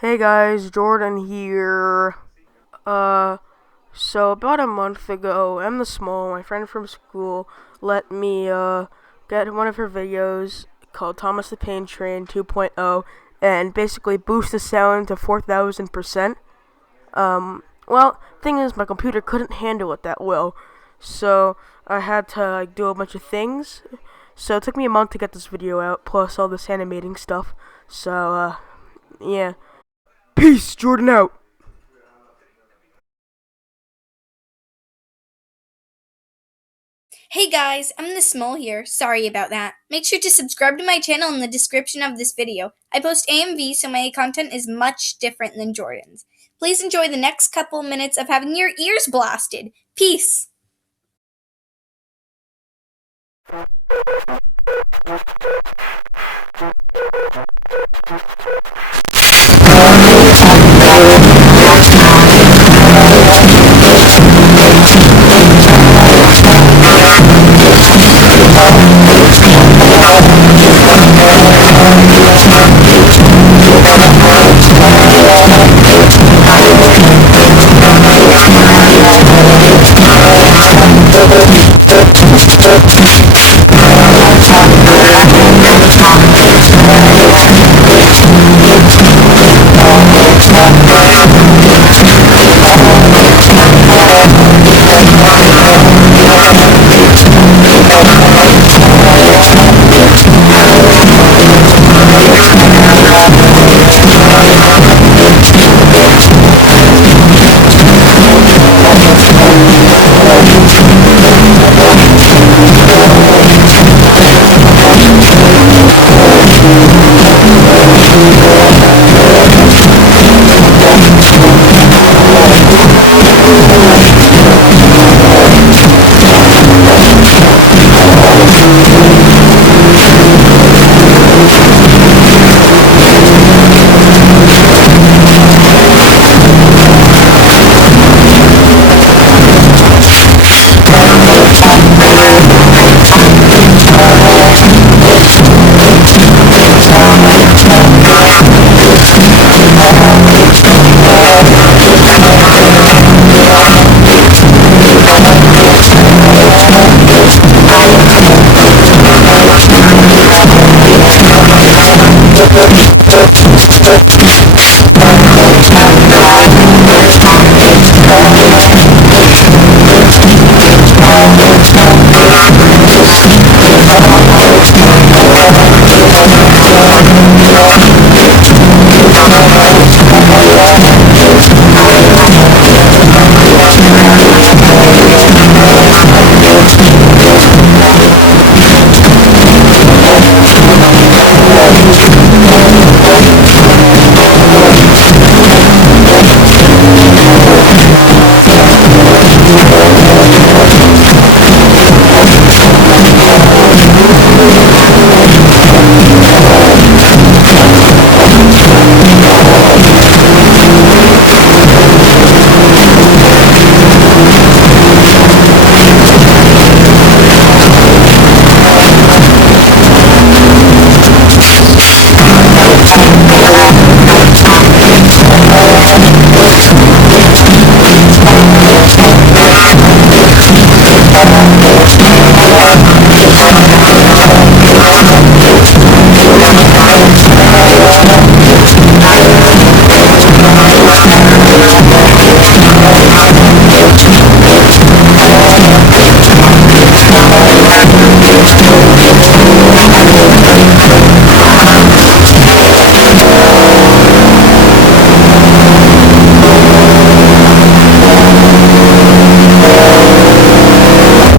Hey guys, Jordan here. So about a month ago, Smol, my friend from school, let me get one of her videos called Thomas the Pain Train 2.0 and basically boost the sound to 4,000%. Well, thing is, my computer couldn't handle it that well, so I had to do a bunch of things. So it took me a month to get this video out, plus all this animating stuff. So yeah. Peace, Jordan out. Hey guys, I'm the Smol here. Sorry about that. Make sure to subscribe to my channel in the description of this video. I post AMV, so my content is much different than Jordan's. Please enjoy the next couple minutes of having your ears blasted. Peace!